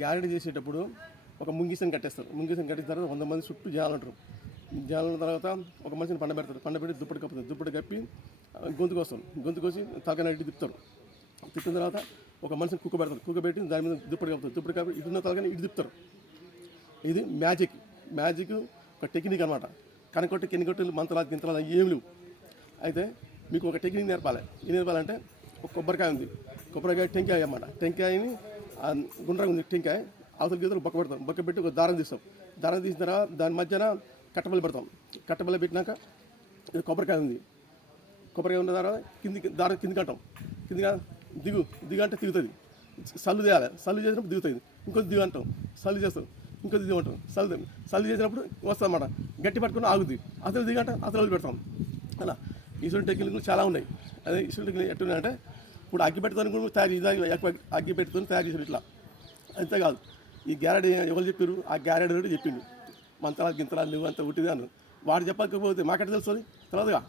Geared చేసేటప్పుడు ఒక ముంగిసని కట్టేస్తారు. ముంగిసని కట్టిన తర్వాత 100 మంది చుట్టూ జనాలు ఉంటారు. జనాల తర్వాత ఒక మనిషిని పండబెడతారు. పండబెట్టి దుప్పటి కప్పుతారు. దుప్పటి కప్పి గొంతుకు వస్తారు. గొంతు కోసి తలకాయ నట్టి తిప్పుతారు. తిప్పిన తర్వాత ఒక మనిషిని కుక్క పెడతారు. కుక్క పెట్టి దాని మీద దుప్పటి కప్పుతారు. దుప్పటి కప్పి ఇటున్న తలకాయ ఇటు తిప్పుతారు. ఇది మ్యాజిక్ ఒక టెక్నిక్ అనమాట. కనకొట్టి కెనికొట్టి మంత్రాలు గింతరాలు ఏం లేవు. అయితే మీకు ఒక టెక్నిక్ నేర్పాలి. ఏం నేర్పాలంటే ఒక కొబ్బరికాయ ఉంది. కొబ్బరికాయ టెంకాయ అన్నమాట. టెంకాయని గుండ్రంగా ఉంది టెంకాయ అవతల గీతలు బొక్క పెడతాం. బొక్క పెట్టి ఒక దారం తీస్తాం. దారం తీసిన తర్వాత దాని మధ్యన కట్టబలి పెడతాం. కట్టబలి పెట్టినాక ఇది కొబ్బరికాయ ఉంది. కొబ్బరికాయ ఉన్న తర్వాత దారం కిందికి అంటాం. కిందిగా దిగు అంటే తిగుతుంది. సల్లు చేయాలి. సల్లు చేసినప్పుడు దిగుతుంది. ఇంకొద్ది దిగు అంటాం. సల్లు చేస్తాం. ఇంకొద్ది దిగు అంటాం. సల్లు చేసినప్పుడు వస్తాం అన్నమాట. గట్టి పట్టుకుని ఆగుద్ది. అసలు దిగంటే అసలు పెడతాం. అలా ఇటువంటి టెక్నిక్లు చాలా ఉన్నాయి. అదే ఇటువంటి టెక్నిక్ ఎట్టున్నాయంటే ఇప్పుడు అగ్గి పెట్టుకొని కూడా అగ్గి పెట్టుకొని తయారు చేసారు ఇట్లా. అంతేకాదు ఈ గ్యారెడ్ ఎవరు చెప్పారు? ఆ గ్యారెడ్ చెప్పిండు. మంత్రాలు గింతరాలు నువ్వు అంతా ఉట్టిదే అన్నారు. వాడు చెప్పకపోతే మాకెట్ట తెలుస్తుంది? తెలియదుగా.